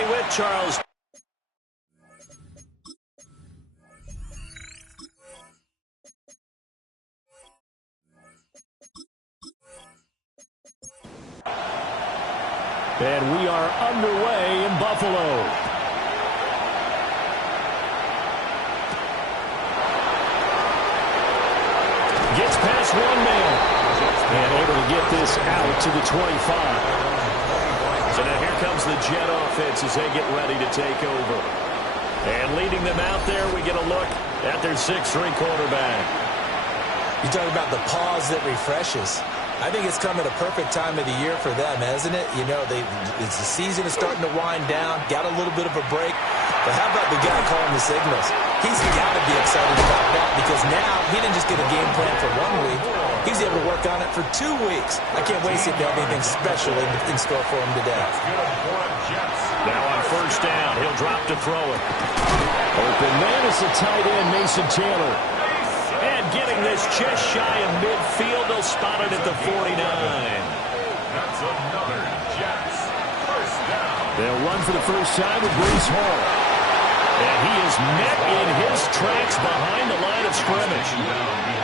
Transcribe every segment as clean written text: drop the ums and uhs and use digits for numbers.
stay with Charles. And we are underway in Buffalo. Gets past one man. And able to get this out to the 25. So now here comes the Jet offense as they get ready to take over. And leading them out there, we get a look at their 6'3" quarterback. You talk about the pause that refreshes. I think it's come at a perfect time of the year for them, hasn't it? You know, the season is starting to wind down, got a little bit of a break. But how about the guy calling the signals? He's got to be excited about that because now he didn't just get a game plan for 1 week. He's able to work on it for 2 weeks. I can't wait to see if they have anything special in store for him today. Now on first down, he'll drop to throw it. Open man is the tight end, Mason Taylor. And getting this just shy of midfield, they'll spot it at the 49. That's another Jets first down. They'll run for the first time with Breece Hall. And he is met in his tracks behind the line of scrimmage.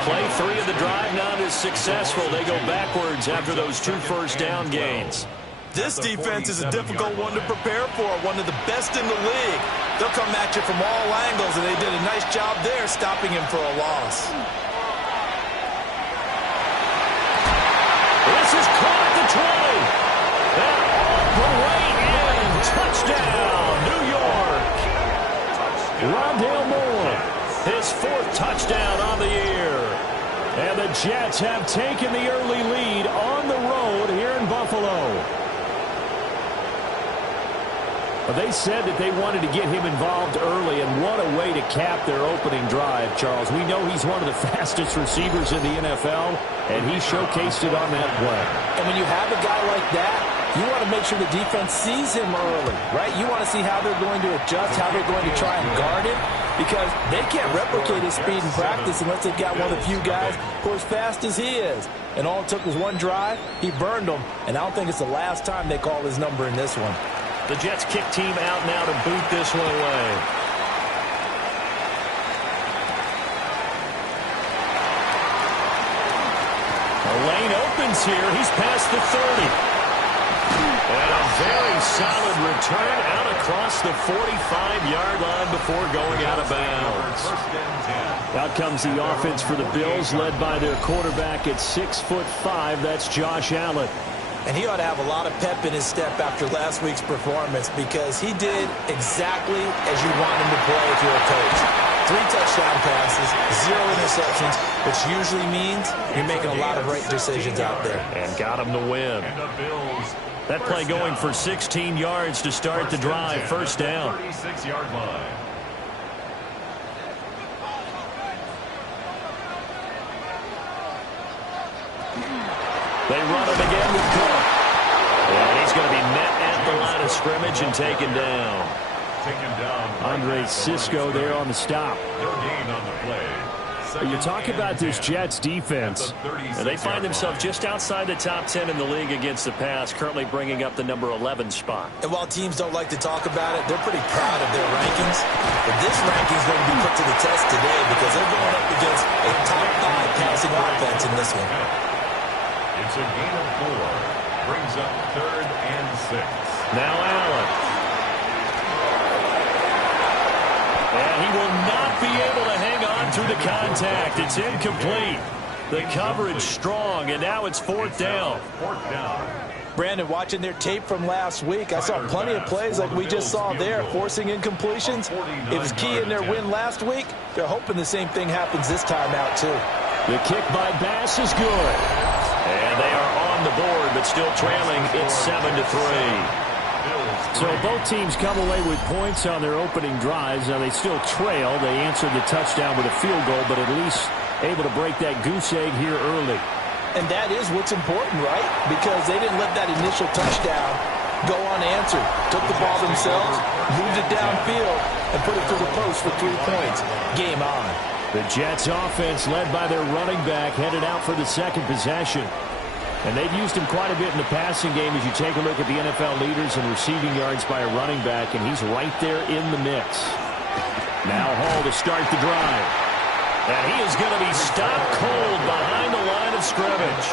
Play 3 of the drive not as successful. They go backwards after those 2 first down gains. This defense is a difficult one to prepare for, one of the best in the league. They'll come at you from all angles, and they did a nice job there stopping him for a loss. This is caught at the 20. And all the way in. Touchdown, New York. Rondale Moore, his 4th touchdown on the year. And the Jets have taken the early lead on the road here in Buffalo. They said that they wanted to get him involved early, and what a way to cap their opening drive, Charles. We know he's one of the fastest receivers in the NFL, and he showcased it on that play. And when you have a guy like that, you want to make sure the defense sees him early, right? You want to see how they're going to adjust, how they're going to try and guard him, because they can't replicate his speed in practice unless they've got one of the few guys who are as fast as he is. And all it took was one drive. He burned them, and I don't think it's the last time they call his number in this one. The Jets kick team out now to boot this one away. The lane opens here. He's past the 30. And a very solid return out across the 45-yard line before going out of bounds. Out comes the offense for the Bills, led by their quarterback at 6'5". That's Josh Allen. And he ought to have a lot of pep in his step after last week's performance because he did exactly as you want him to play if you're a coach. 3 touchdown passes, 0 interceptions, which usually means you're making a lot of right decisions out there. And got him to win. That play going for 16 yards to start the drive. First down. 36-yard line. They run it again with Cook. And he's going to be met at the line of scrimmage and taken down. Andre Cisco there on the stop. No gain on the play. You talk about this Jets defense. And they find themselves just outside the top 10 in the league against the pass, currently bringing up the number 11 spot. And while teams don't like to talk about it, they're pretty proud of their rankings. But this ranking is going to be put to the test today because they're going up against a top 5 passing offense in this one. It's a gain of 4. Brings up 3rd and 6. Now Allen. And he will not be able to hang on through the contact. It's incomplete. The coverage strong, and now it's 4th down. 4th down. Brandon, watching their tape from last week, I saw plenty of plays like we just saw there, forcing incompletions. It was key in their win last week. They're hoping the same thing happens this time out, too. The kick by Bass is good. And they are on the board, but still trailing. It's 7-3. So both teams come away with points on their opening drives. Now they still trail. They answered the touchdown with a field goal, but at least able to break that goose egg here early. And that is what's important, right? Because they didn't let that initial touchdown go unanswered. Took the ball themselves, moved it downfield, and put it through the post for 3 points. Game on. The Jets offense led by their running back headed out for the second possession. And they've used him quite a bit in the passing game as you take a look at the NFL leaders in receiving yards by a running back, and he's right there in the mix. Now Hall to start the drive. And he is going to be stopped cold behind the line of scrimmage.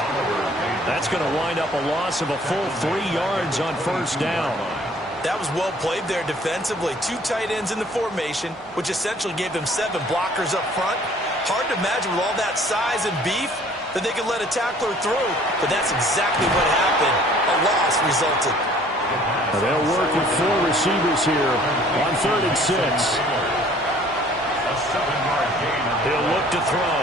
That's going to wind up a loss of a full 3 yards on first down. That was well played there defensively. 2 tight ends in the formation, which essentially gave them 7 blockers up front. Hard to imagine with all that size and beef that they could let a tackler through, but that's exactly what happened. A loss resulted. They'll work with 4 receivers here on 3rd and 6. He'll look to throw.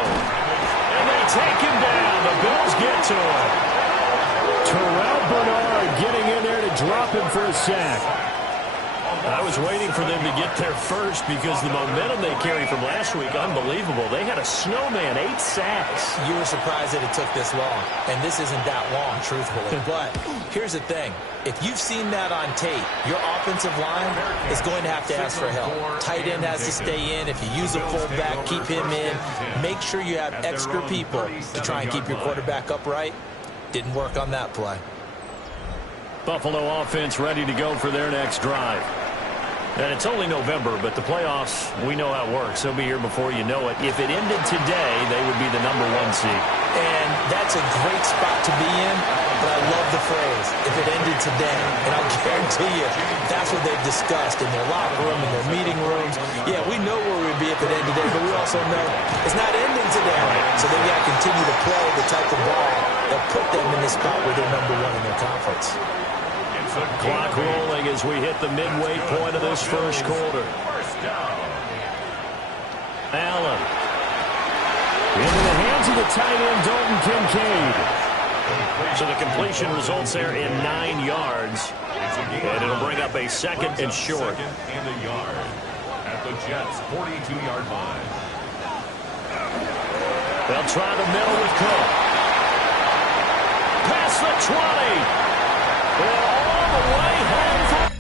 And they take him down. The Bills get to him. Terrell Bernard getting in there to drop him for a sack. I was waiting for them to get there first because the momentum they carry from last week, unbelievable. They had a snowman, 8 sacks. You were surprised that it took this long, and this isn't that long, truthfully. But here's the thing. If you've seen that on tape, your offensive line is going to have to ask for help. Tight end has to stay in. If you use a fullback, keep him in. Make sure you have extra people to try and keep your quarterback upright. Didn't work on that play. Buffalo offense ready to go for their next drive. And it's only November, but the playoffs, we know how it works. They'll be here before you know it. If it ended today, they would be the #1 seed. And that's a great spot to be in, but I love the phrase, if it ended today. And I'll guarantee you, that's what they've discussed in their locker room, in their meeting rooms. Yeah, we know where we'd be if it ended today, but we also know it's not ending today. So they've got to continue to play the type of ball that put them in the spot where they're #1 in their conference. Clock rolling as we hit the midway point of this first quarter. Allen. Into the hands of the tight end, Dalton Kincaid. So the completion results there in 9 yards. And it'll bring up a 2nd and short. 2nd and a yard at the Jets' 42-yard line. They'll try the middle with Cook. Past the 20. All the way home for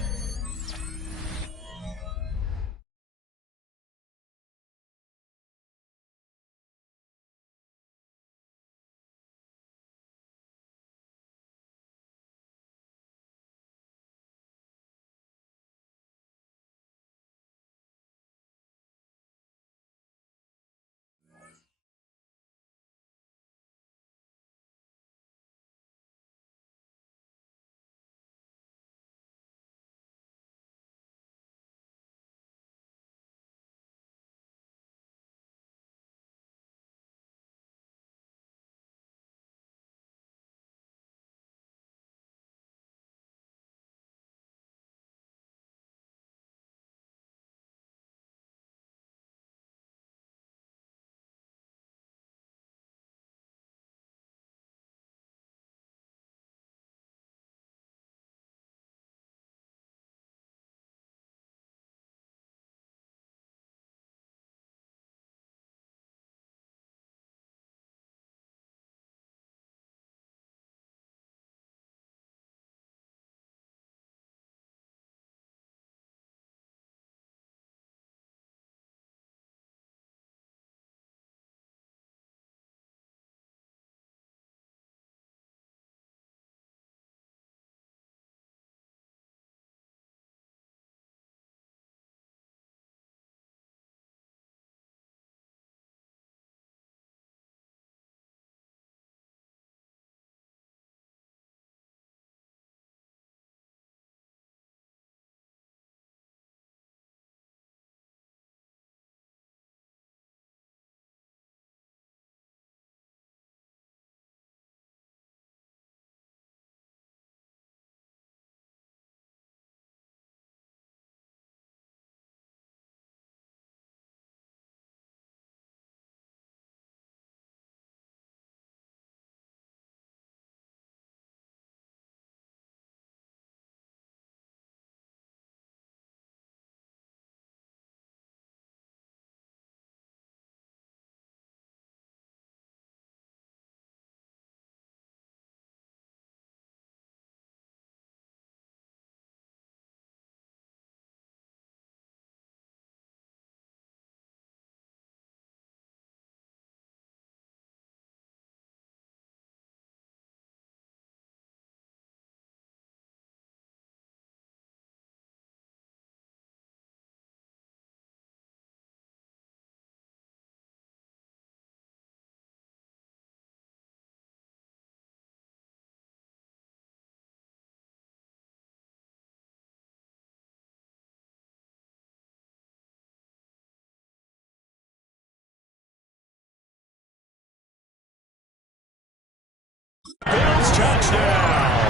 Bills touchdown.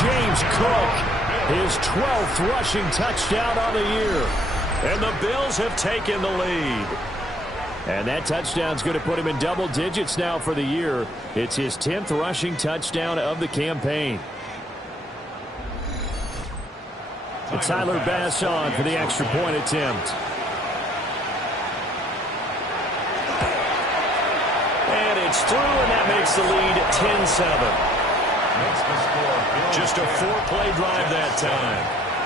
James Cook, his 12th rushing touchdown on the year. And the Bills have taken the lead. And that touchdown's going to put him in double digits now for the year. It's his 10th rushing touchdown of the campaign. And Tyler Bass on for the extra point attempt. And it's through, and that makes the lead 10-7. Just a 4-play drive that time.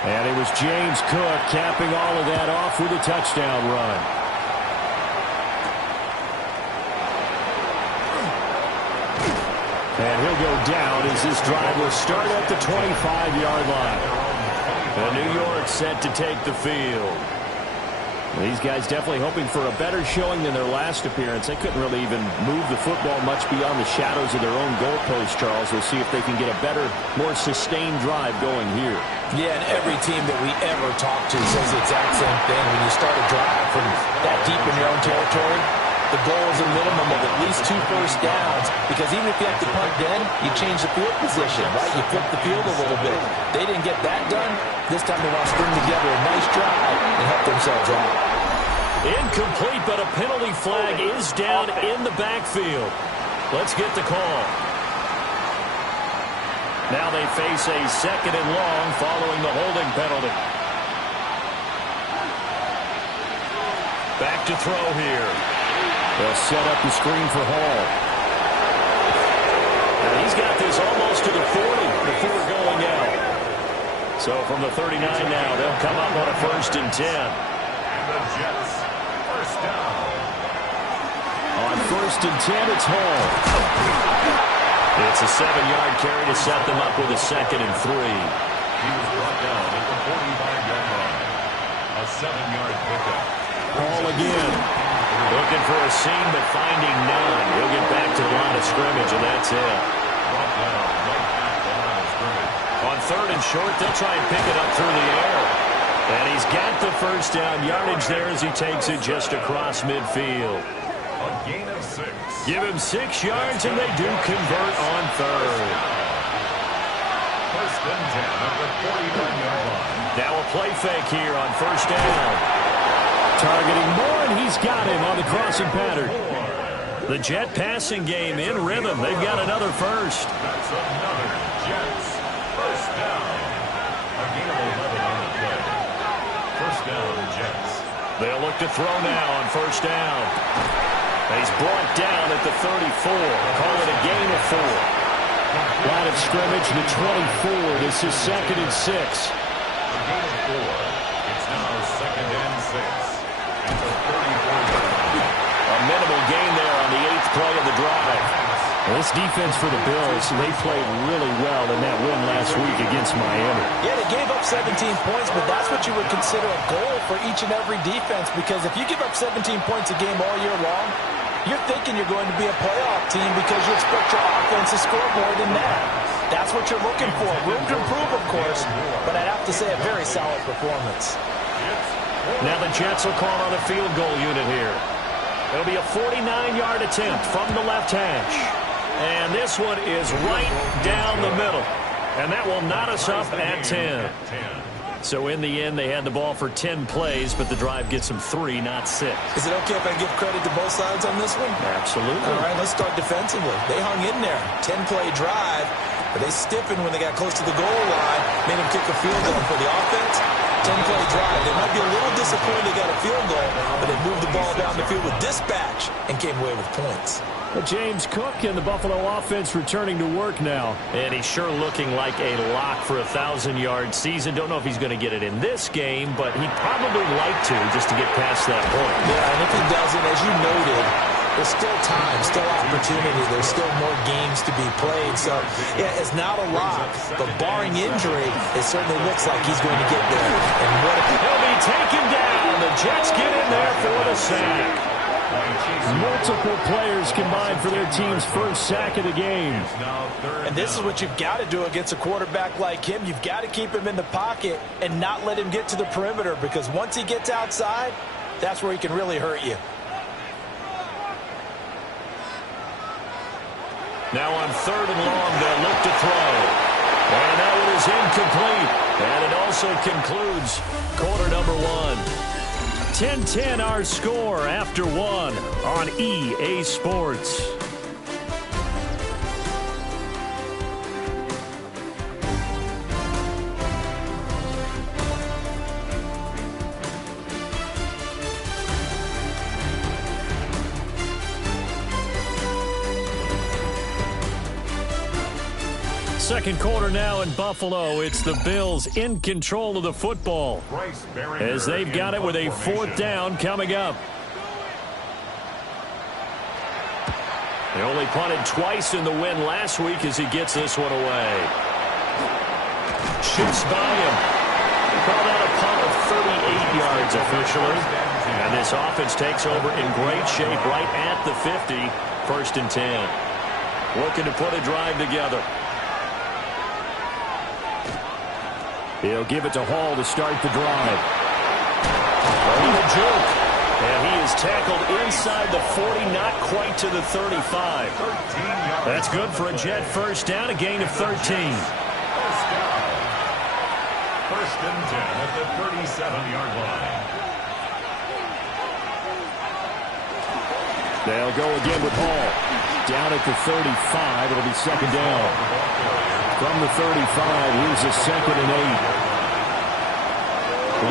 And it was James Cook capping all of that off with a touchdown run. And he'll go down as this drive will start at the 25-yard line. And New York set to take the field. These guys definitely hoping for a better showing than their last appearance. They couldn't really even move the football much beyond the shadows of their own goalpost, Charles. We'll see if they can get a better, more sustained drive going here. Yeah, and every team that we ever talk to says the exact same thing. When you start a drive from that deep in your own territory, the goal is a minimum of at least 2 first downs, because even if you have to punt then, you change the field position, right? You flip the field a little bit. They didn't get that done. This time they want to string together a nice drive and help themselves out. Incomplete, but a penalty flag is down in the backfield. Let's get the call. Now they face a 2nd and long following the holding penalty. Back to throw here. They'll set up the screen for Hall. And he's got this almost to the 40 before going out. So from the 39 now, they'll come up on a 1st and 10. And the Jets, first down. On 1st and 10, it's Hall. It's a 7-yard carry to set them up with a 2nd and 3. He was brought down at the 45-yard line. A 7-yard pickup. Hall again. Looking for a seam, but finding none. He'll get back to the line of scrimmage, and that's it. Brought down right at the line of scrimmage. On 3rd and short, they'll try and pick it up through the air. And he's got the first down yardage there as he takes it just across midfield. A gain of 6. Give him 6 yards, and they do convert on 3rd. 1st and 10 at the 49-yard line. Now a play fake here on 1st down. Targeting Moore, and he's got him on the crossing pattern. The Jet passing game in rhythm. They've got another first. That's another Jets first down. A gain of 11 on the play. First down, Jets. They'll look to throw now on 1st down. And he's brought down at the 34. Call it a gain of 4. Line of scrimmage, the 24. This is 2nd and 6. A gain of 4. It's now 2nd and 6. A minimal gain there on the 8th play of the drive. Well, this defense for the Bills, they played really well in that win last week against Miami. Yeah, they gave up 17 points, but that's what you would consider a goal for each and every defense, because if you give up 17 points a game all year long, you're thinking you're going to be a playoff team because you expect your offense to score more than that. That's what you're looking for. Room to improve, of course, but I'd have to say a very solid performance. Now the Jets will call on a field goal unit here. It'll be a 49-yard attempt from the left hash. And this one is right down the middle. And that will knot us up at 10. So in the end, they had the ball for 10 plays, but the drive gets them 3, not 6. Is it okay if I give credit to both sides on this one? Absolutely. All right, let's start defensively. They hung in there. 10-play drive, but they stiffened when they got close to the goal line, made them kick a field goal for the offense. 10-play drive. They might be a little disappointed they got a field goal, but they moved the ball down the field with dispatch and came away with points. Well, James Cook and the Buffalo offense returning to work now. And he's sure looking like a lock for a 1,000-yard season. Don't know if he's going to get it in this game, but he'd probably like to just to get past that point. Yeah, and if he doesn't, as you noted, there's still time, still opportunity. There's still more games to be played. So, yeah, it's not a lock, but barring injury, it certainly looks like he's going to get there. And what he'll be taken down. The Jets get in there for the sack. Multiple players combined for their team's first sack of the game. And this is what you've got to do against a quarterback like him. You've got to keep him in the pocket and not let him get to the perimeter, because once he gets outside, that's where he can really hurt you. Now on 3rd and long, they'll look to throw. And that one is incomplete. And it also concludes quarter number 1. 10-10 our score after 1 on EA Sports. Second quarter now in Buffalo. It's the Bills in control of the football as they've got it with a 4th down coming up. They only punted twice in the win last week as he gets this one away. Shoots by him. Called out a punt of 38 yards officially. And this offense takes over in great shape right at the 50. 1st and 10. Looking to put a drive together. He'll give it to Hall to start the drive. A joke. And he is tackled inside the 40, not quite to the 35. That's good for a Jet first down, a gain of 13. First and 10 at the 37-yard line. They'll go again with Hall. Down at the 35, it'll be 2nd down. From the 35, here's a 2nd and 8.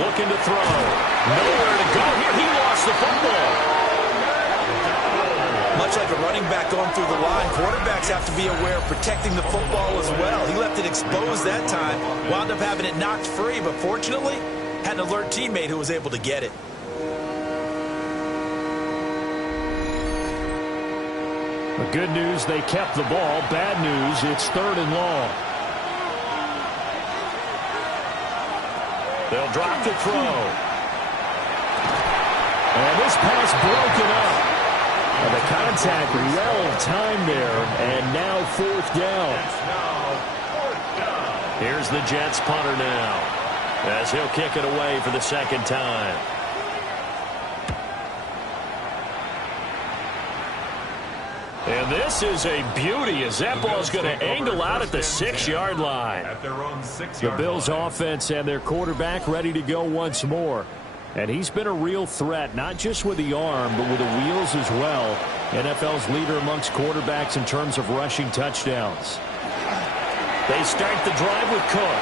Looking to throw. Nowhere to go here. He lost the football. Much like a running back going through the line, quarterbacks have to be aware of protecting the football as well. He left it exposed that time, wound up having it knocked free, but fortunately, had an alert teammate who was able to get it. The good news, they kept the ball. Bad news, it's 3rd and long. They'll drop to throw. And this pass broken up. And the contact well timed there. And now 4th down. Here's the Jets punter now, as he'll kick it away for the 2nd time. And this is a beauty as that ball's going to angle out at the 6-yard line. The Bills offense and their quarterback ready to go once more. And he's been a real threat, not just with the arm, but with the wheels as well. NFL's leader amongst quarterbacks in terms of rushing touchdowns. They start the drive with Cook.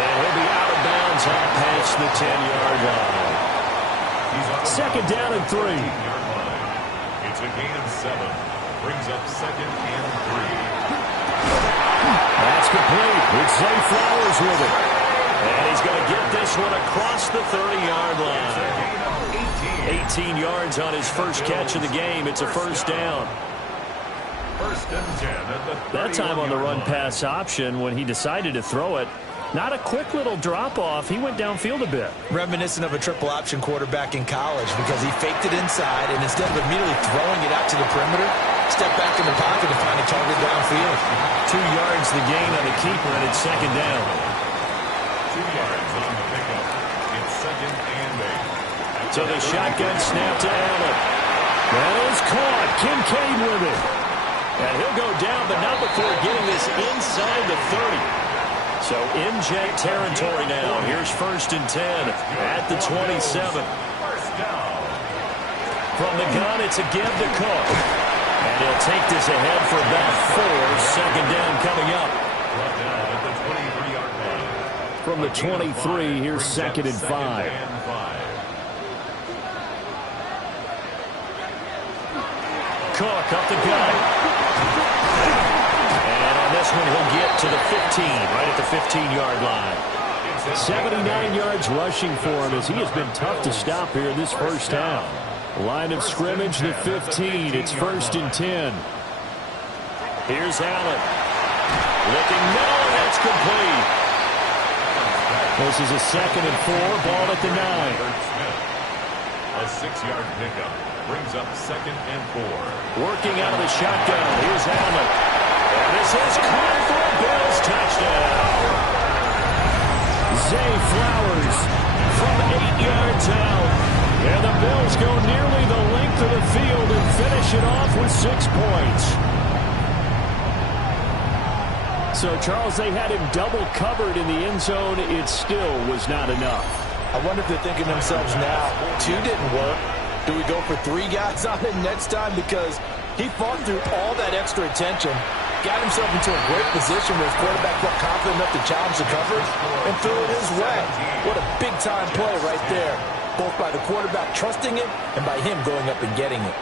And he'll be out of bounds out past the 10-yard line. 2nd down and 3. It's a gain of 7. Brings up 2nd and 3. That's complete. It's Zay Flowers with it. And he's going to get this one across the 30-yard line. 18 yards on his first catch of the game. It's a 1st down. 1st and 10 at the 31-yard line. That time on the run-pass option when he decided to throw it. Not a quick little drop-off. He went downfield a bit. Reminiscent of a triple option quarterback in college because he faked it inside, and instead of immediately throwing it out to the perimeter, stepped back in the pocket to find a target downfield. 2 yards the gain on the keeper, and it's 2nd down. 2 yards on the pickup. It's 2nd and 8. So the shotgun snap to Allen. That is caught. Kincaid with it. And he'll go down, but not before getting this inside the 30. So in Jet territory now. Here's 1st and 10 at the 27. From the gun, it's a give to Cook. And he'll take this ahead for about 4. 2nd down coming up. From the 23, here's 2nd and 5. Cook up the gut. This one he'll get to the 15, right at the 15-yard line. 79 yards rushing for him as he has been tough to stop here this first half. Line of scrimmage, the 15. It's 1st and 10. Here's Allen. Looking middle, and that's complete. This is a 2nd and 4, ball at the 9. A 6-yard pickup brings up 2nd and 4. Working out of the shotgun. Here's Allen. And this is caught for a Bills touchdown. Zay Flowers from 8 yards out. And the Bills go nearly the length of the field and finish it off with 6 points. So, Charles, they had him double covered in the end zone. It still was not enough. I wonder if they're thinking to themselves now, 2 didn't work. Do we go for 3 guys on him next time? Because he fought through all that extra attention, got himself into a great position where his quarterback felt confident enough to challenge the coverage and threw it his way. What a big-time play right there, both by the quarterback trusting it and by him going up and getting it.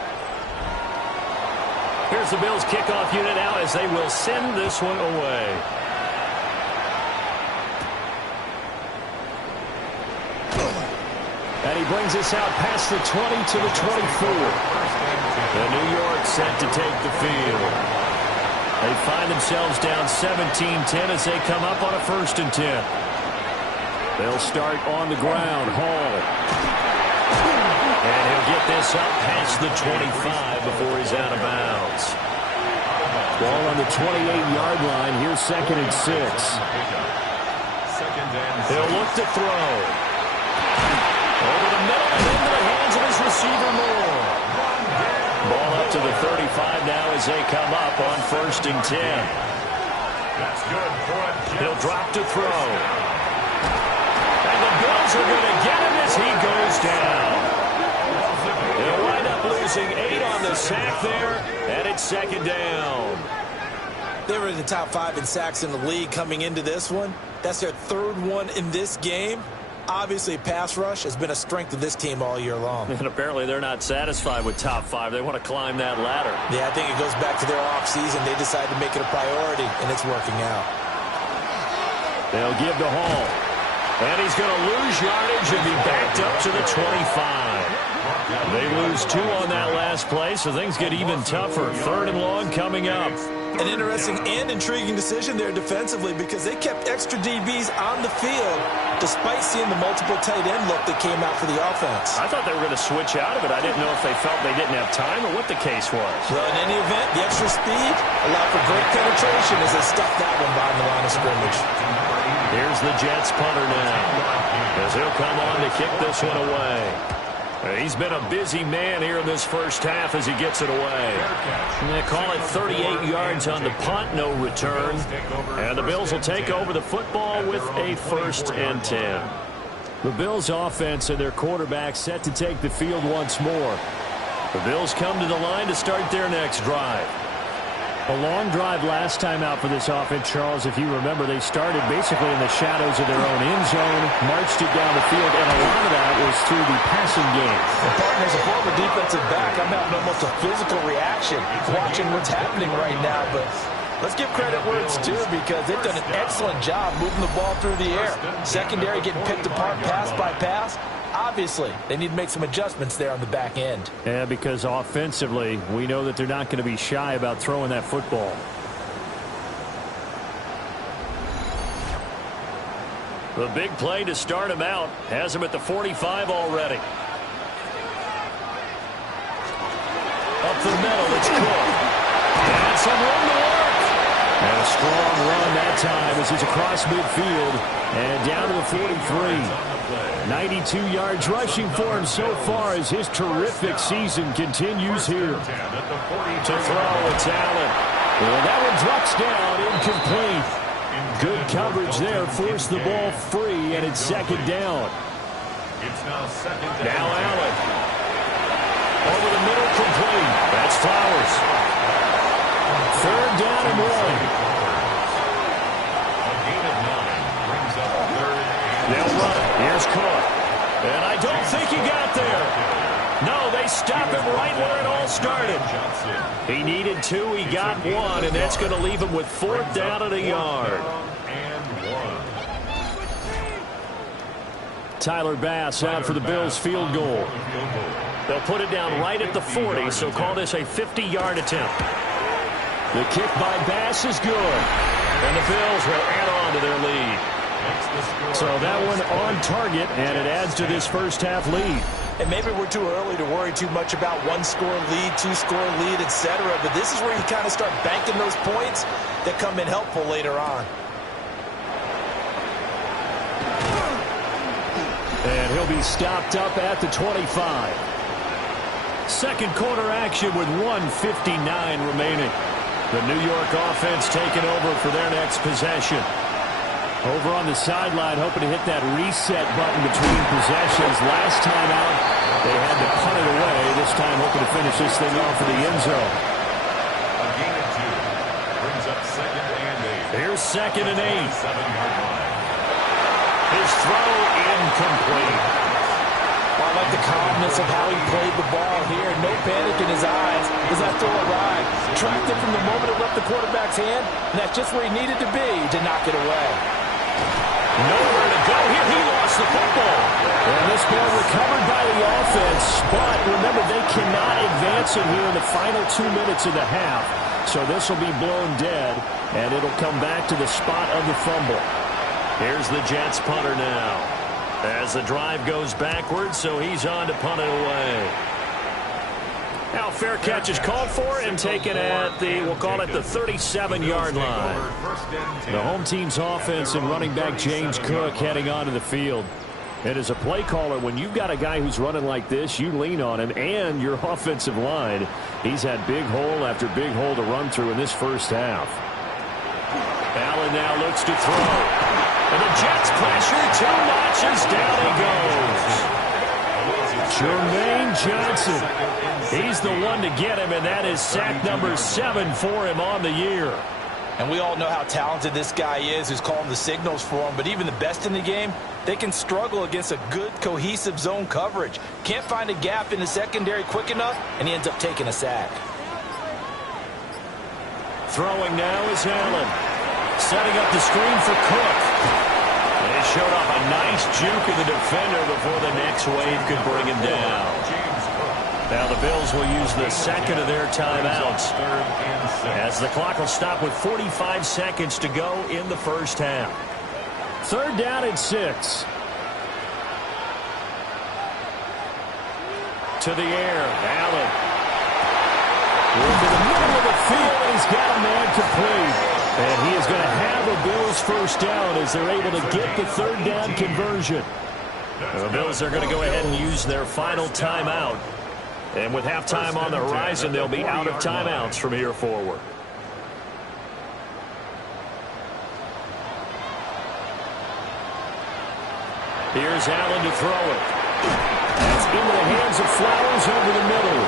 Here's the Bills kickoff unit now as they will send this one away. And he brings us out past the 20 to the 24. The New York set to take the field. They find themselves down 17-10 as they come up on a 1st and 10. They'll start on the ground. Hall. And he'll get this up past the 25 before he's out of bounds. Ball on the 28-yard line. Here's 2nd and 6. He'll look to throw. Over the middle and into the hands of his receiver Moore. Ball up to the 35 now as they come up on 1st and 10. He'll drop to throw. And the Bills are going to get him as he goes down. They'll wind up losing 8 on the sack there, and it's 2nd down. They were in the top 5 in sacks in the league coming into this one. That's their 3rd one in this game. Obviously, pass rush has been a strength of this team all year long. And apparently they're not satisfied with top 5. They want to climb that ladder. Yeah, I think it goes back to their offseason. They decided to make it a priority, and it's working out. They'll give to Hall. And he's going to lose yardage and be backed up to the 25. They lose 2 on that last play, so things get even tougher. 3rd and long coming up. An interesting and intriguing decision there defensively because they kept extra DBs on the field despite seeing the multiple tight end look that came out for the offense. I thought they were going to switch out of it. I didn't know if they felt they didn't have time or what the case was. Well, in any event, the extra speed allowed for great penetration as they stuffed that one behind the line of scrimmage. Here's the Jets punter now as he'll come on to kick this one away. He's been a busy man here in this first half as he gets it away. And they call it 38 yards on the punt, no return. And the Bills will take over the football with a 1st and 10. The Bills offense and their quarterback set to take the field once more. The Bills come to the line to start their next drive. A long drive last time out for this offense, Charles. If you remember, they started basically in the shadows of their own end zone, marched it down the field, and a lot of that was through the passing game. Well, partner, as a former defensive back, I'm having almost a physical reaction watching what's happening right now. But let's give credit where it's due because they've done an excellent job moving the ball through the air. Secondary getting picked apart pass by pass. Obviously, they need to make some adjustments there on the back end. Yeah, because offensively, we know that they're not going to be shy about throwing that football. The big play to start him out has him at the 45 already. Up the middle, it's Cook. And some room to work. And a strong run that time as he's across midfield and down to the 43. 92 yards rushing for him so far as his terrific season continues here. To throw, it's Allen. Well, that one drops down, incomplete. Good coverage there, forced the ball free, and it's 2nd down. Now Allen. Over the middle, complete. That's Flowers. 3rd down and 1. They'll run it. Here's Cook. And I don't think he got there. No, they stop him right where it all started. He needed 2. He got 1, and that's going to leave him with 4th down and a yard. Tyler Bass out for the Bills field goal. They'll put it down right at the 40, so call this a 50-yard attempt. The kick by Bass is good. And the Bills will add on to their lead. So that one on target, and it adds to this first half lead. And maybe we're too early to worry too much about 1-score lead, 2-score lead, etc. But this is where you kind of start banking those points that come in helpful later on. And he'll be stopped up at the 25. Second quarter action with 1:59 remaining. The New York offense taking over for their next possession. Over on the sideline, hoping to hit that reset button between possessions. Last time out, they had to punt it away. This time, hoping to finish this thing off for the end zone. A gain of 2. Brings up 2nd and 8. Here's 2nd and 8. 7-yard line. His throw incomplete. I like the calmness of how he played the ball here. No panic in his eyes as that throw arrived. Tracked it from the moment it left the quarterback's hand, and that's just where he needed to be to knock it away. Nowhere to go here. He lost the football. And this ball recovered by the offense. But remember, they cannot advance it here in the final 2 minutes of the half. So this will be blown dead, and it'll come back to the spot of the fumble. Here's the Jets punter now. As the drive goes backwards, so he's on to punt it away. Now fair catch is called for and taken at the, we'll call it the 37-yard line. The home team's offense and running back James Cook heading onto the field. And as a play caller, when you've got a guy who's running like this, you lean on him and your offensive line. He's had big hole after big hole to run through in this first half. Allen now looks to throw. And the Jets pressure 2 notches down he goes. Jermaine Johnson. He's the one to get him, and that is sack number 7 for him on the year. And we all know how talented this guy is who's calling the signals for him, but even the best in the game, they can struggle against a good, cohesive zone coverage. Can't find a gap in the secondary quick enough, and he ends up taking a sack. Throwing now is Allen. Setting up the screen for Cook. They showed off a nice juke of the defender before the next wave could bring him down. Now the Bills will use the second of their timeouts, as the clock will stop with 45 seconds to go in the first half. 3rd down and 6. To the air, Allen. Into the middle of the field, and he's got a man complete. And he is going to have a Bills first down as they're able to get the 3rd down conversion. The Bills are going to go ahead and use their final timeout. And with halftime on the horizon, they'll be out of timeouts from here forward. Here's Allen to throw it. That's into the hands of Flowers over the middle.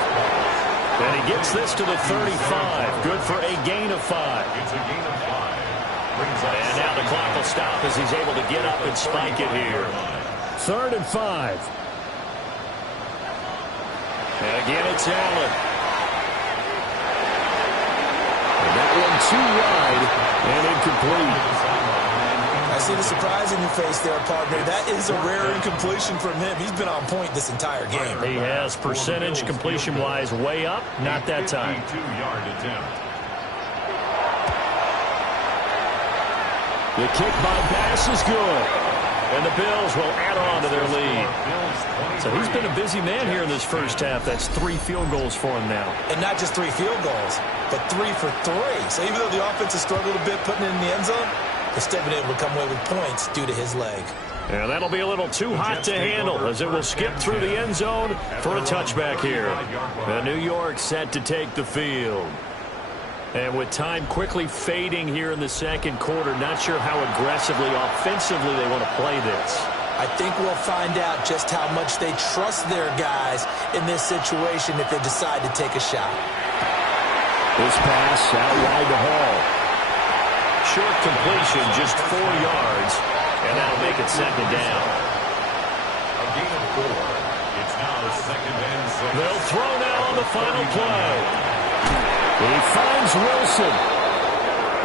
And he gets this to the 35. Good for a gain of 5. It's a gain of 5. And now the clock will stop as he's able to get up and spike it here. 3rd and 5. And again, it's Allen. And that one too wide and incomplete. I see the surprise in your face there, partner. That is a rare incompletion from him. He's been on point this entire game. He has percentage completion-wise way up. Not that time. 52-yard attempt. The kick by Bass is good. And the Bills will add on to their lead. So he's been a busy man here in this first half. That's 3 field goals for him now. And not just 3 field goals, but 3 for 3. So even though the offense has struggled a bit putting it in the end zone, they're still been able to come away with points due to his leg. And that'll be a little too hot to handle as it will skip through the end zone for a touchback here. And New York set to take the field. And with time quickly fading here in the second quarter, not sure how aggressively, offensively they want to play this. I think we'll find out just how much they trust their guys in this situation if they decide to take a shot. This pass out wide to Hall. Short completion, just 4 yards, and that'll make it 2nd down. A gain of 4. It's now 2nd and 6. They'll throw now on the final play. He finds Wilson.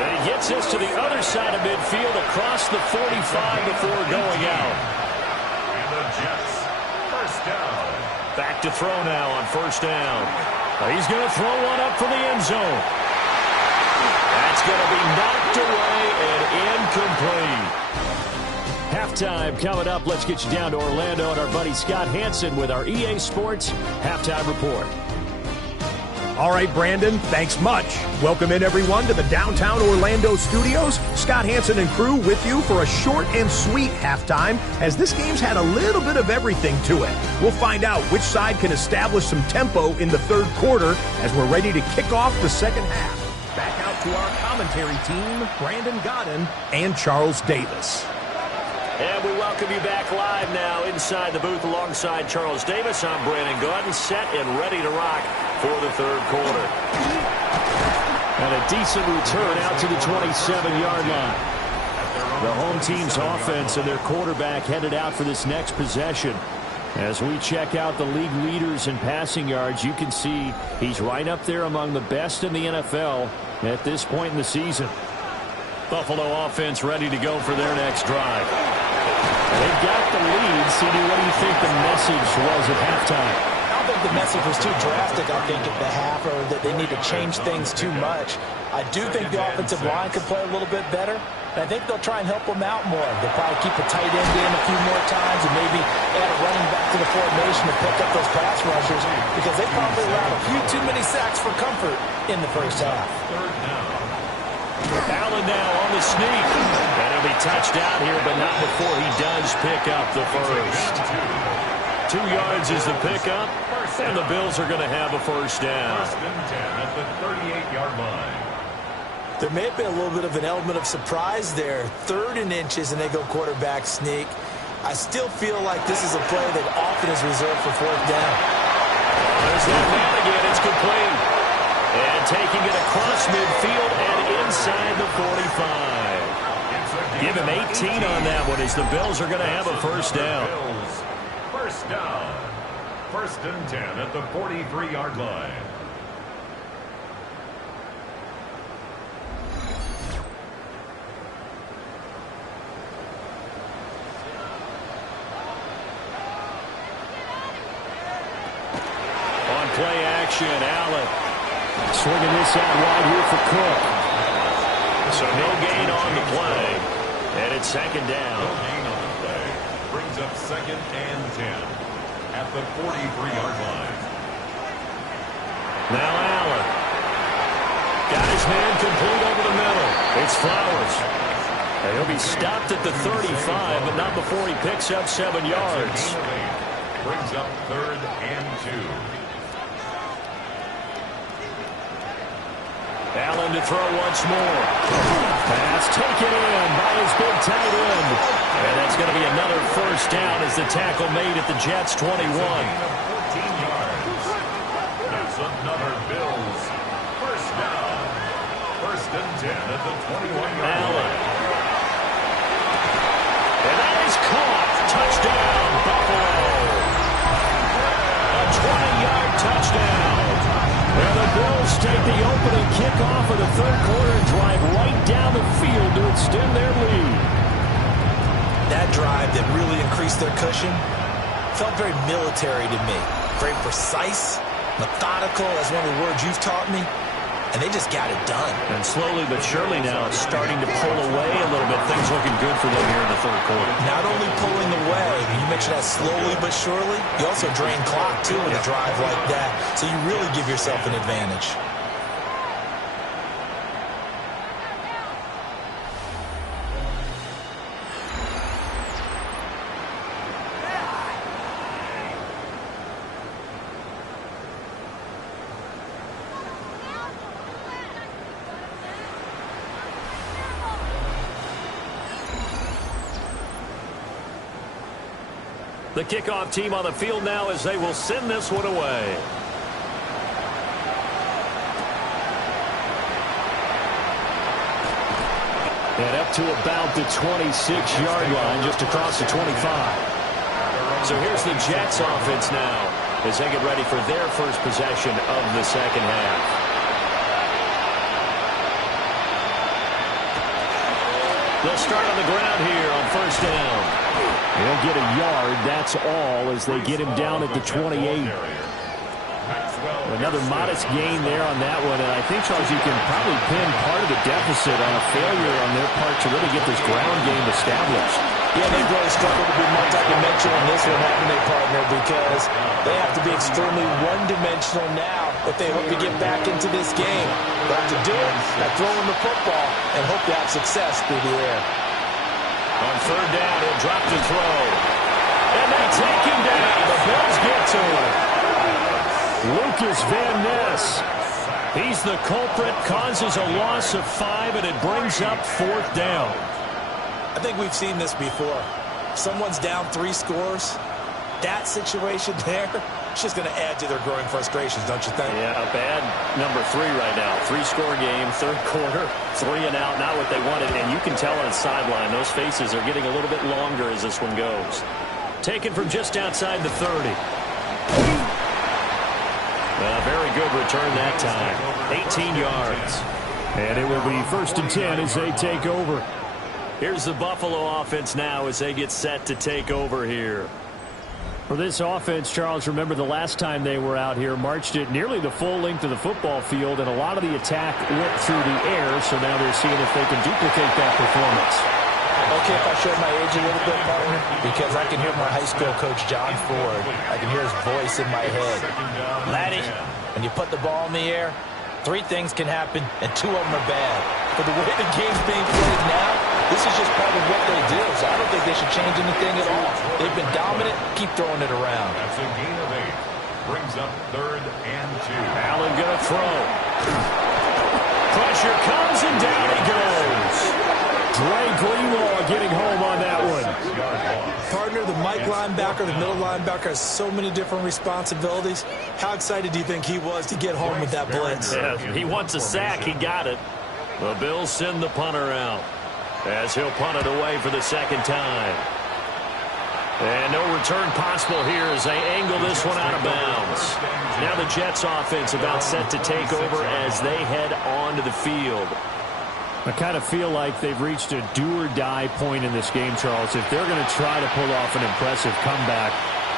And he gets this to the other side of midfield across the 45 before going out. And the Jets, first down. Back to throw now on 1st down. He's going to throw one up for the end zone. That's going to be knocked away and incomplete. Halftime coming up. Let's get you down to Orlando and our buddy Scott Hansen with our EA Sports Halftime Report. All right, Brandon, thanks much. Welcome in, everyone, to the downtown Orlando studios. Scott Hansen and crew with you for a short and sweet halftime, as this game's had a little bit of everything to it. We'll find out which side can establish some tempo in the third quarter as we're ready to kick off the second half. Back out to our commentary team, Brandon Godden and Charles Davis. And we welcome you back live now inside the booth alongside Charles Davis. I'm Brandon Godden, set and ready to rock for the third quarter. And a decent return out to the 27-yard line. The home team's offense and their quarterback headed out for this next possession. As we check out the league leaders in passing yards, you can see he's right up there among the best in the NFL at this point in the season. Buffalo offense ready to go for their next drive. They've got the lead. CD, what do you think the message was at halftime? I don't think the message was too drastic, I think, at the half, or that they need to change things too much. I do think the offensive line could play a little bit better. And I think they'll try and help them out more. They'll probably keep a tight end in a few more times and maybe add a running back to the formation to pick up those pass rushers, because they probably allowed a few too many sacks for comfort in the first half. Allen now on the sneak. And he'll be touched out here, but not before he does pick up the first. 2 yards is the pickup, and the Bills are going to have a first down. First and 10 at the 38-yard line. There may have been a little bit of an element of surprise there. 3rd and inches, and they go quarterback sneak. I still feel like this is a play that often is reserved for 4th down. There's that man again. It's complete. And taking it across midfield and inside the 45. Give him 18 on that one as the Bills are going to have a first down. First down. First and 10 at the 43-yard line. On play action, Allen swinging this out wide here for Cook. So no gain on the play, and it's second down. No gain on the play. Brings up second and 10 at the 43-yard line. Now Allen. Got his man complete over the middle. It's Flowers. And he'll be stopped at the 35, but not before he picks up 7 yards. Brings up 3rd and 2. Allen to throw once more. Pass taken in by his big tight end. And that's going to be another first down as the tackle made at the Jets' 21. 14 yards. That's another Bills first down. First and 10 at the 21-yard line. And that is caught. Touchdown, Buffalo. A 20-yard touchdown. And the Bills take the opening kickoff of the third quarter and drive right down the field to extend their lead. That drive that really increased their cushion felt very military to me. Very precise, methodical, that's one of the words you've taught me. And they just got it done. And slowly but surely now it's starting to pull away a little bit. Things looking good for them here in the third quarter. Not only pulling away, you mentioned that slowly but surely, you also drain clock too with a drive like that. So you really give yourself an advantage. The kickoff team on the field now as they will send this one away. And up to about the 26-yard line, just across the 25. So here's the Jets offense now as they get ready for their first possession of the second half. They'll start on the ground here on first down. They'll get a yard, that's all, as they get him down at the 28. Another modest gain there on that one, and I think, Charles, you can probably pin part of the deficit on a failure on their part to really get this ground game established. Yeah, they've really struggled to be multidimensional in this one, haven't they, partner? Because they have to be extremely one-dimensional now if they hope to get back into this game. They have to do it by throwing the football and hope to have success through the air. On third down, he'll drop to throw. And they take him down. The Bills get to him. Lucas Van Ness. He's the culprit, causes a loss of 5, and it brings up fourth down. I think we've seen this before. Someone's down 3 scores. That situation there, it's just going to add to their growing frustrations, don't you think? Yeah, a bad number 3 right now. 3-score game, third quarter, 3 and out, not what they wanted. And you can tell on the sideline, those faces are getting a little bit longer as this one goes. Taken from just outside the 30. Very good return that time. 18 yards. And it will be 1st and 10 as they take over. Here's the Buffalo offense now as they get set to take over here. For this offense, Charles, remember the last time they were out here, marched it nearly the full length of the football field, and a lot of the attack went through the air, so now they're seeing if they can duplicate that performance. Okay, if I show my age a little bit, partner, because I can hear my high school coach, John Ford. I can hear his voice in my head. Laddie, when you put the ball in the air, 3 things can happen, and 2 of them are bad. For the way the game's being played now, this is just part of what they do, so I don't think they should change anything at all. They've been dominant. Keep throwing it around. That's a gain of 8. Brings up 3rd and 2. Allen going to throw. Pressure comes, and down he goes. Dre Greenlaw getting home on that one. Partner, the Mike linebacker, the middle linebacker has so many different responsibilities. How excited do you think he was to get home with that blitz? Yeah, he wants a sack. He got it. The Bills send the punter out as he'll punt it away for the 2nd time. And no return possible here as they angle this one out of bounds. Now the Jets offense about set to take over as they head onto the field. I kind of feel like they've reached a do-or-die point in this game, Charles. If they're going to try to pull off an impressive comeback,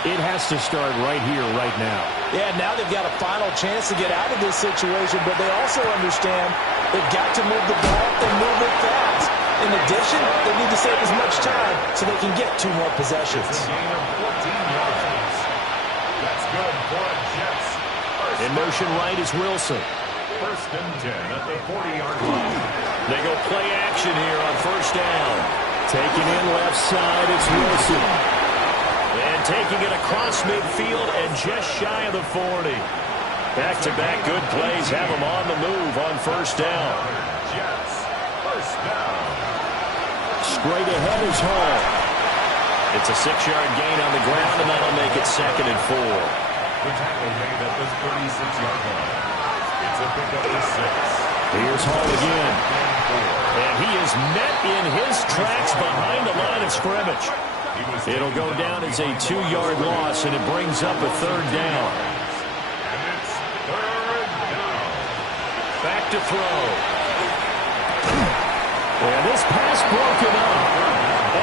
it has to start right here, right now. Yeah, now they've got a final chance to get out of this situation, but they also understand they've got to move the ball and move it fast. In addition, they need to save as much time so they can get 2 more possessions. Gain of 14 yards. That's good for the Jets. In motion right is Wilson. 1st and 10 at the 40-yard line. They go play action here on 1st down. Taking in left side, it's Wilson. And taking it across midfield and just shy of the 40. Back-to-back good plays have them on the move on 1st down. Jets, 1st down. Straight ahead is Hall. It's a 6-yard gain on the ground, and that'll make it 2nd and 4. The tackle made at the 36-yard line. It's a pickup of 6. Here's Hall again. And he is met in his tracks behind the line of scrimmage. It'll go down as a 2-yard loss, and it brings up a 3rd down. And it's 3rd down. Back to throw. And this pass broken up.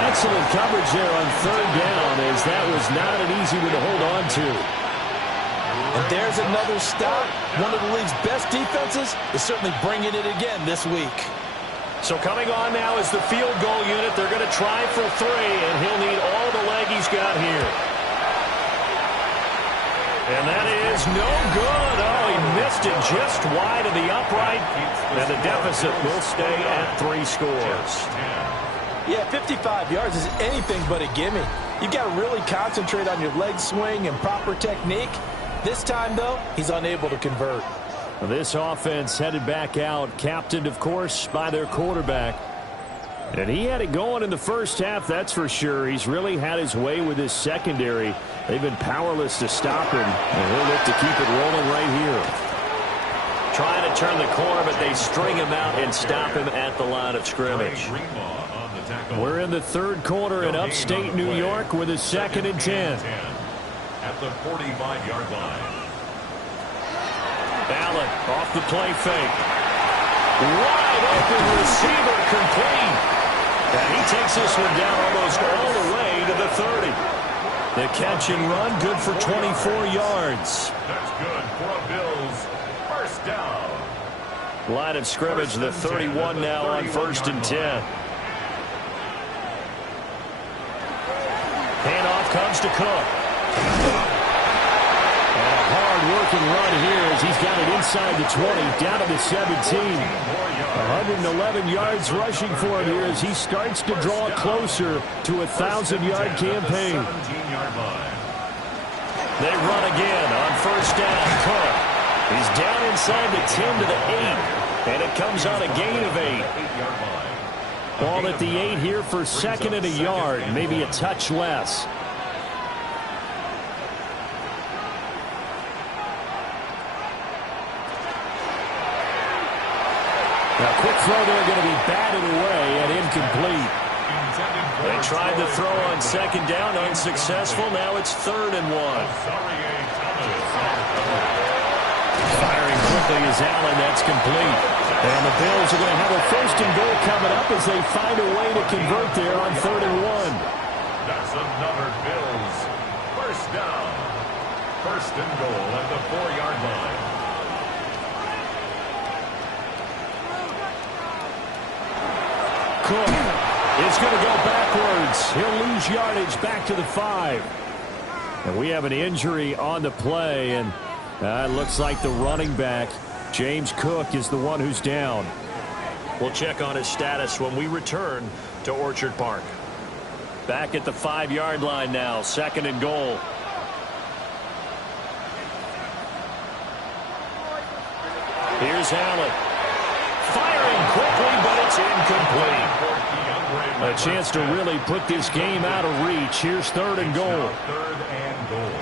Excellent coverage there on 3rd down, as that was not an easy one to hold on to. And there's another stop. One of the league's best defenses is certainly bringing it again this week. So coming on now is the field goal unit. They're going to try for 3, and he'll need all the leg he's got here. And that is no good. Oh, he missed it just wide of the upright. And the deficit will stay at 3 scores. Yeah, 55 yards is anything but a gimme. You've got to really concentrate on your leg swing and proper technique. This time, though, he's unable to convert. This offense headed back out, captained, of course, by their quarterback. And he had it going in the 1st half, that's for sure. He's really had his way with his secondary. They've been powerless to stop him, and he'll look to keep it rolling right here. Trying to turn the corner, but they string him out and stop him at the line of scrimmage. We're in the 3rd quarter in upstate New York with a 2nd and 10. At the 45-yard line. Allen off the play fake. Wide open receiver complete. And he takes this one down almost all the way to the 30. The catch and run good for 24 yards. That's good for a Bills 1st down. Line of scrimmage, the 31 now on 1st and 10. comes to Cook. And a hard-working run here as he's got it inside the 20, down to the 17. 111 yards rushing for him here as he starts to draw closer to a 1,000-yard campaign. They run again on first down. Cook. He's down inside the 10 to the 8, and it comes on a gain of 8. Ball at the 8 here for second and a yard, maybe a touch less. Now, quick throw there going to be batted away and incomplete. They tried to throw on second down, unsuccessful. Now it's 3rd and 1. Firing quickly is Allen. That's complete. And the Bills are going to have a 1st and goal coming up as they find a way to convert there on 3rd and 1. That's another Bills. 1st down. 1st and goal at the 4-yard line. Cook is going to go backwards. He'll lose yardage back to the 5. And we have an injury on the play, and it looks like the running back, James Cook, is the one who's down. We'll check on his status when we return to Orchard Park. Back at the 5-yard line now, 2nd and goal. Here's Allen. Firing quickly, but it's incomplete. A chance to really put this game out of reach. Here's 3rd and goal. 3rd and goal.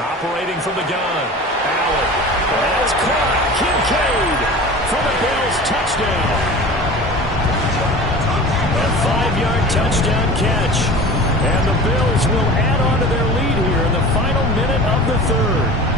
Operating from the gun. Allen. That's caught. Kincaid for the Bills touchdown. A 5-yard touchdown catch. And the Bills will add on to their lead here in the final minute of the 3rd.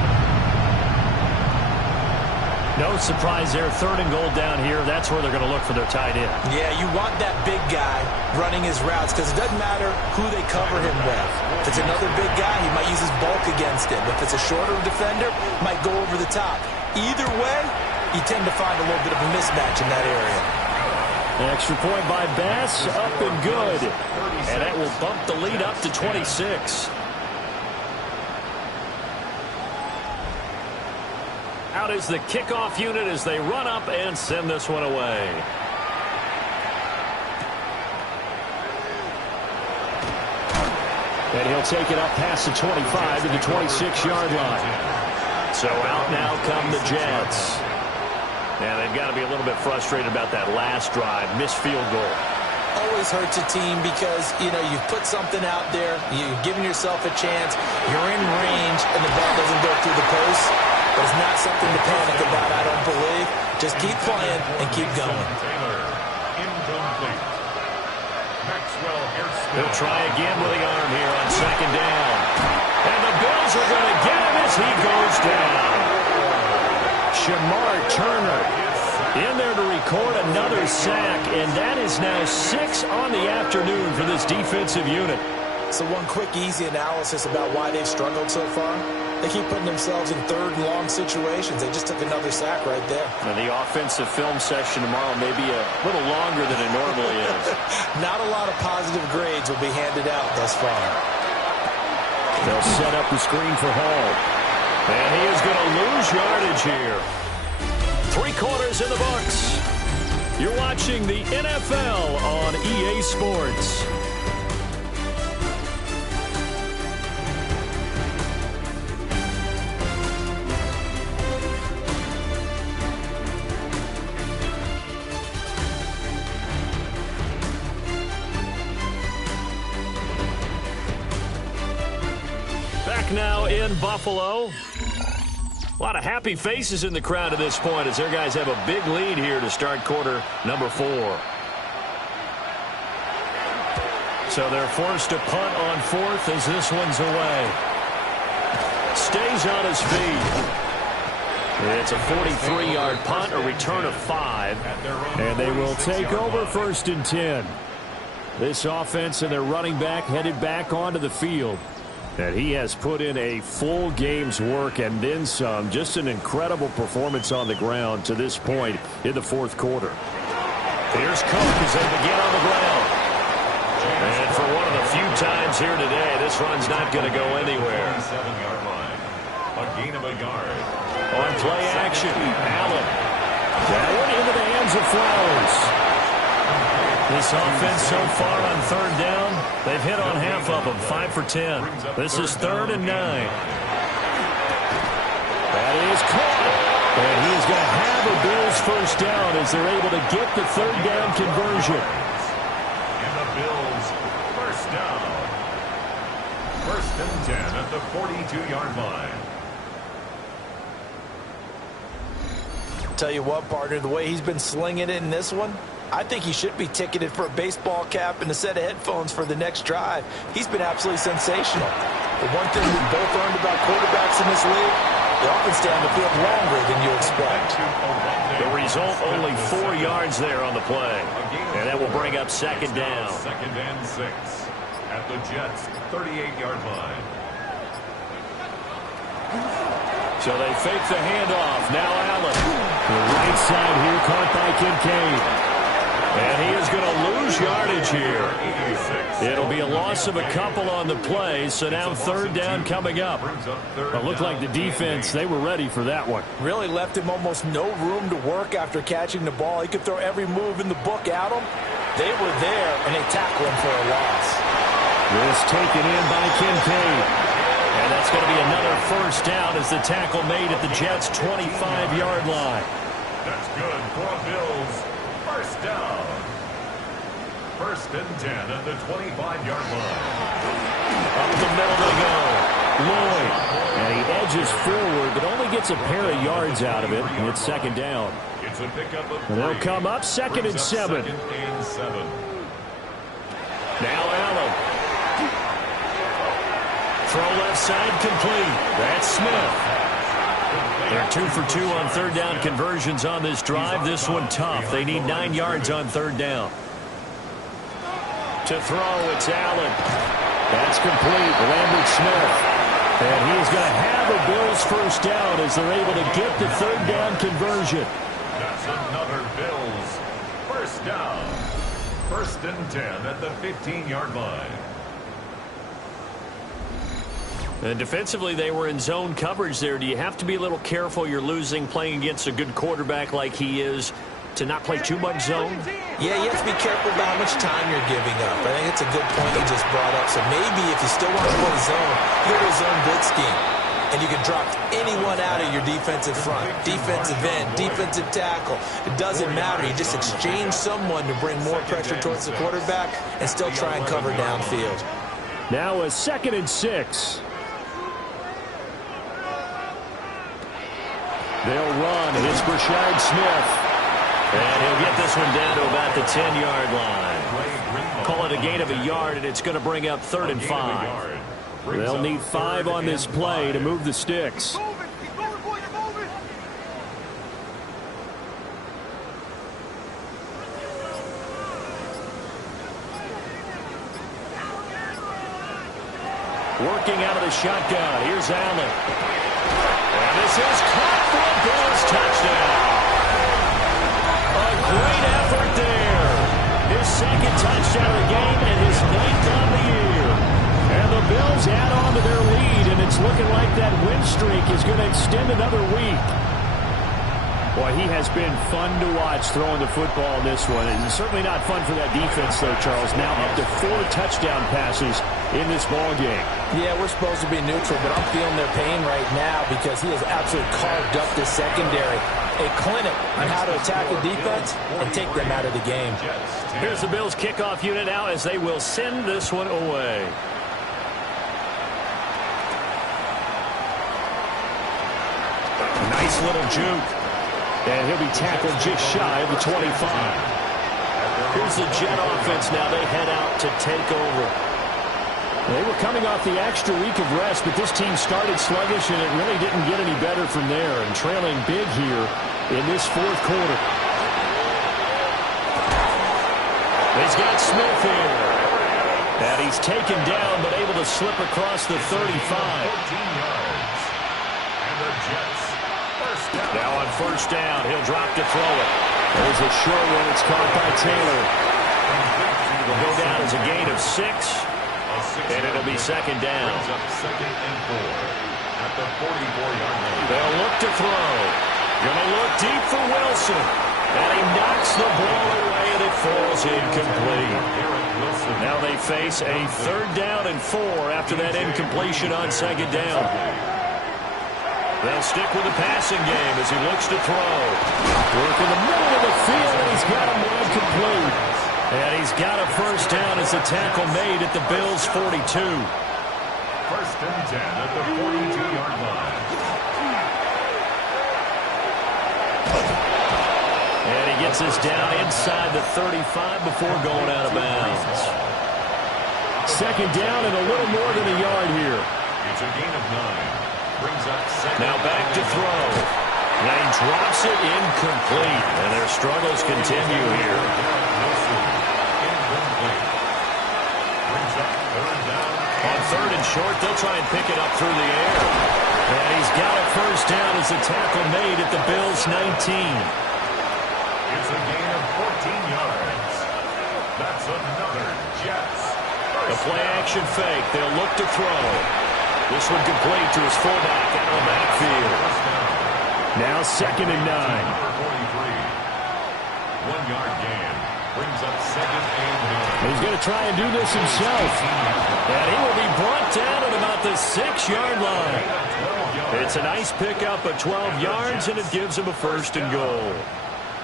No surprise there. 3rd and goal down here. That's where they're going to look for their tight end. Yeah, you want that big guy running his routes because it doesn't matter who they cover him with. If it's another big guy, he might use his bulk against him. If it's a shorter defender, he might go over the top. Either way, you tend to find a little bit of a mismatch in that area. An extra point by Bass, up and good. And that will bump the lead up to 26. Out is the kickoff unit as they run up and send this one away. And he'll take it up past the 25 to the 26-yard line. So out now come the Jets. And they've got to be a little bit frustrated about that last drive. Missed field goal. Always hurts a team because, you know, you've put something out there. You've given yourself a chance. You're in range, and the ball doesn't go through the post. But it's not something to panic about, I don't believe. Just keep playing and keep going. Taylor, incomplete. Maxwell Hairston. He'll try again with the arm here on 2nd down. And the Bills are going to get him as he goes down. Shamar Turner in there to record another sack, and that is now 6 on the afternoon for this defensive unit. So one quick, easy analysis about why they've struggled so far. They keep putting themselves in 3rd and long situations. They just took another sack right there. And the offensive film session tomorrow may be a little longer than it normally is. Not a lot of positive grades will be handed out thus far. They'll set up the screen for Hall. And he is going to lose yardage here. 3 quarters in the books. You're watching the NFL on EA Sports. Now in Buffalo. A lot of happy faces in the crowd at this point as their guys have a big lead here to start quarter number 4. So they're forced to punt on 4th as this one's away. Stays on his feet. It's a 43-yard punt, a return of 5. And they will take over 1st and 10. This offense and their running back headed back onto the field. And he has put in a full game's work and then some. Just an incredible performance on the ground to this point in the 4th quarter. Here's Cook as they begin on the ground. And for one of the few times here today, This run's not going to go anywhere. 7-yard line. A gain of a yard. On play action, Allen. That went into the hands of Flowers. This offense so far on third down, they've hit on half of them, 5 for 10. This is 3rd and 9. That is caught. And he is going to have a Bills first down as they're able to get the third down conversion. And the Bills first down. 1st and 10 at the 42-yard line. Tell you what, partner, the way he's been slinging it in this one, I think he should be ticketed for a baseball cap and a set of headphones for the next drive. He's been absolutely sensational. The one thing we both learned about quarterbacks in this league, they often stay on the field longer than you expect. The result, only 4 yards there on the play. And that will bring up 2nd down. 2nd and 6 at the Jets' 38-yard line. So they fake the handoff. Now Allen. The right side here caught by Kincaid. And he is going to lose yardage here. It'll be a loss of a couple on the play, so now 3rd down coming up. It looked like the defense, they were ready for that one. Really left him almost no room to work after catching the ball. He could throw every move in the book at him. They were there, and they tackled him for a loss. This taken in by Kincaid. And that's going to be another first down as the tackle made at the Jets' 25-yard line. That's good for Bills. First down. 1st and 10 at the 25-yard line. Up the middle they go. Lloyd. And he edges forward, but only gets a pair of yards out of it. And it's 2nd down. It's a pickup of 3. And they'll come up 2nd and 7. 2nd and 7. Now Allen. Throw left side complete. That's Smith. They're 2 for 2 on 3rd down conversions on this drive. This one tough. They need 9 yards on 3rd down. To throw, it's Allen. That's complete. Lambert Smith. And he's going to have a Bills first down as they're able to get the 3rd down conversion. That's another Bills first down. 1st and 10 at the 15-yard line. And defensively, they were in zone coverage there. Do you have to be a little careful? You're losing playing against a good quarterback like he is to not play too much zone? Yeah, you have to be careful about how much time you're giving up. I think it's a good point you just brought up. So maybe if you still want to play zone, you go to a zone blitz scheme. And you can drop anyone out of your defensive front, defensive end, defensive tackle. It doesn't matter. You just exchange someone to bring more pressure towards the quarterback and still try and cover downfield. Now a 2nd and 6. They'll run. It's Brashard Smith. And he'll get this one down to about the 10-yard line. Call it a gain of a yard, and it's going to bring up 3rd and 5. They'll need 5 on this play to move the sticks. Working out of the shotgun. Here's Allen. And this is caught for a Bills touchdown. A great effort there. His 2nd touchdown of the game and his 9th on the year. And the Bills add on to their lead, and it's looking like that win streak is going to extend another week. Boy, he has been fun to watch throwing the football in this one. It's certainly not fun for that defense, though, Charles. Now up to 4 touchdown passes in this ball game. Yeah, we're supposed to be neutral, but I'm feeling their pain right now because he has absolutely carved up this secondary. A clinic on how to attack the defense and take them out of the game. Here's the Bills kickoff unit now as they will send this one away. Nice little juke. And he'll be tackled just shy of the 25. Here's the Jet offense now. They head out to take over. They were coming off the extra week of rest, but this team started sluggish, and it really didn't get any better from there. And trailing big here in this 4th quarter. He's got Smith here. And he's taken down, but able to slip across the 35. 14 yards. And the Jets first down. Now on first down, he'll drop to throw it. There's a short one. It's caught by Taylor. Will go down as a gain of 6. And it'll be second down. Brings up 2nd and 4 at the 44-yard line. They'll look to throw. Gonna look deep for Wilson. And he knocks the ball away, and it falls incomplete. Now they face a 3rd down and 4 after that incompletion on 2nd down. They'll stick with the passing game as he looks to throw. Work in the middle of the field, and he's got him wide complete. And he's got a 1st down as the tackle made at the Bills' 42. 1st and 10 at the 42-yard line. And he gets us down inside the 35 before going out of bounds. 2nd down and a little more than a yard here. It's a gain of 9. Brings up 2nd. Now back to throw. And he drops it incomplete. And their struggles continue here. Brings up 3rd down. On 3rd and short, they'll try and pick it up through the air. And he's got a 1st down as the tackle made at the Bills' 19. It's a gain of 14 yards. That's another Jets. A play-action fake. They'll look to throw. This one complete to his fullback out of the backfield. Now 2nd and 9. Number 43. 1-yard gain. Brings up 2nd and 9. He's going to try and do this himself. And he will be brought down at about the 6-yard line. It's a nice pickup of 12 yards, and it gives him a 1st and goal.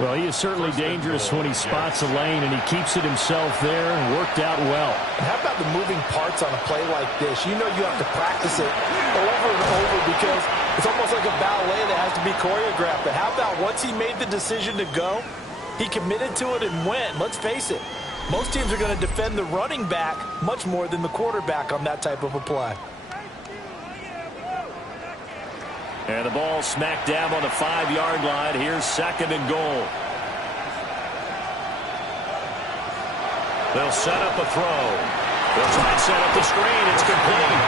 Well, he is certainly dangerous when he spots a lane, and he keeps it himself there and worked out well. How about the moving parts on a play like this? You know you have to practice it over and over because it's almost like a ballet that has to be choreographed. But how about once he made the decision to go, he committed to it and went. Let's face it, most teams are going to defend the running back much more than the quarterback on that type of a play. And the ball smack dab on the 5-yard line. Here's 2nd and goal. They'll set up a throw. They'll try and set up the screen. It's complete.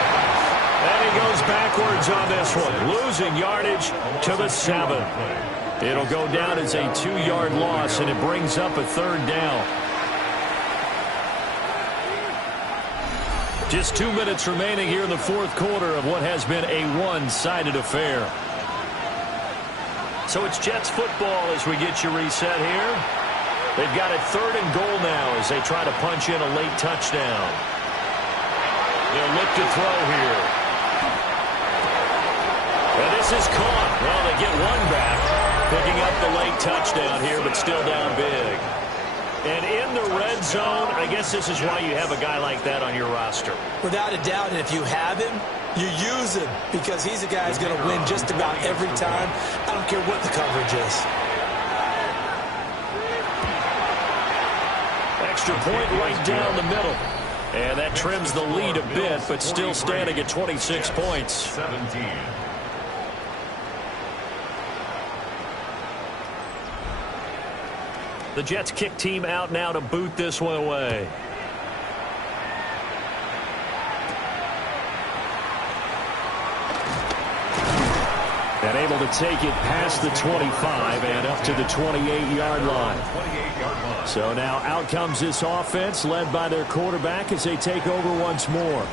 And he goes backwards on this one, losing yardage to the 7. It'll go down as a 2-yard loss, and it brings up a 3rd down. Just 2 minutes remaining here in the 4th quarter of what has been a one-sided affair. So it's Jets football as we get you reset here. They've got a 3rd and goal now as they try to punch in a late touchdown. They'll look to throw here. And this is caught. Well, they get one back, picking up the late touchdown here, but still down big. And in the red zone, I guess this is why you have a guy like that on your roster. Without a doubt, and if you have him, you use him because he's a guy who's going to win just about every time. I don't care what the coverage is. Extra point right down the middle. And that trims the lead a bit, but still standing at 26 points. 17. The Jets kick team out now to boot this one away. And able to take it past the 25 and up to the 28-yard line. So now out comes this offense led by their quarterback as they take over once more.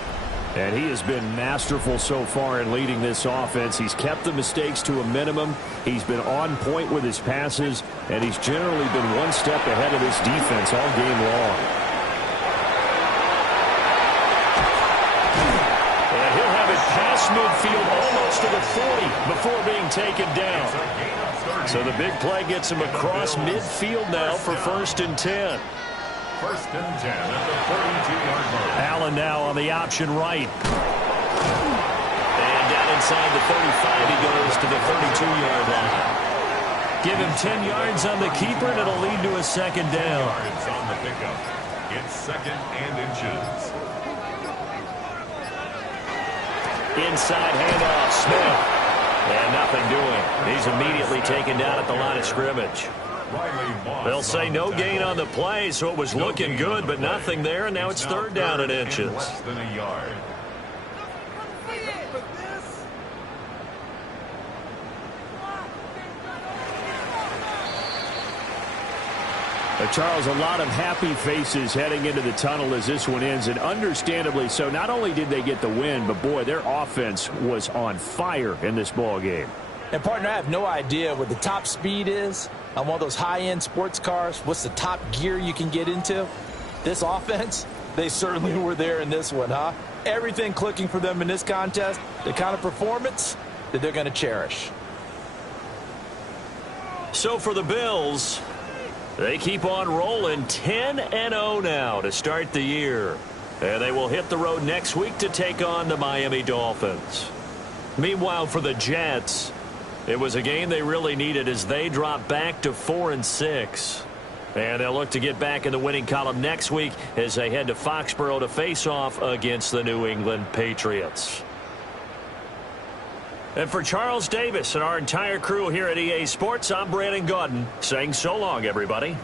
And he has been masterful so far in leading this offense. He's kept the mistakes to a minimum. He's been on point with his passes, and he's generally been one step ahead of this defense all game long. And he'll have it past midfield almost to the 40 before being taken down. So the big play gets him across midfield now for 1st and 10. 1st and 10 at the 42-yard line. Allen now on the option right. And down inside the 35, he goes to the 32-yard line. Give him 10 yards on the keeper, and it'll lead to a 2nd down. Yards on the pickup. It's 2nd and inches. Inside handoff, Smith. And nothing doing. He's immediately taken down at the line of scrimmage. They'll say no gain on the play, so it was looking good, but nothing there, and now it's 3rd down and inches. Less than a yard. Charles, a lot of happy faces heading into the tunnel as this one ends, and understandably so. Not only did they get the win, but, boy, their offense was on fire in this ball game. And, partner, I have no idea what the top speed is on one of those high-end sports cars. What's the top gear you can get into? This offense, they certainly were there in this one, huh? Everything clicking for them in this contest, the kind of performance that they're going to cherish. So for the Bills, they keep on rolling 10-0 now to start the year. And they will hit the road next week to take on the Miami Dolphins. Meanwhile, for the Jets, it was a game they really needed as they drop back to 4-6. And they'll look to get back in the winning column next week as they head to Foxborough to face off against the New England Patriots. And for Charles Davis and our entire crew here at EA Sports, I'm Brandon Gaudin saying so long, everybody.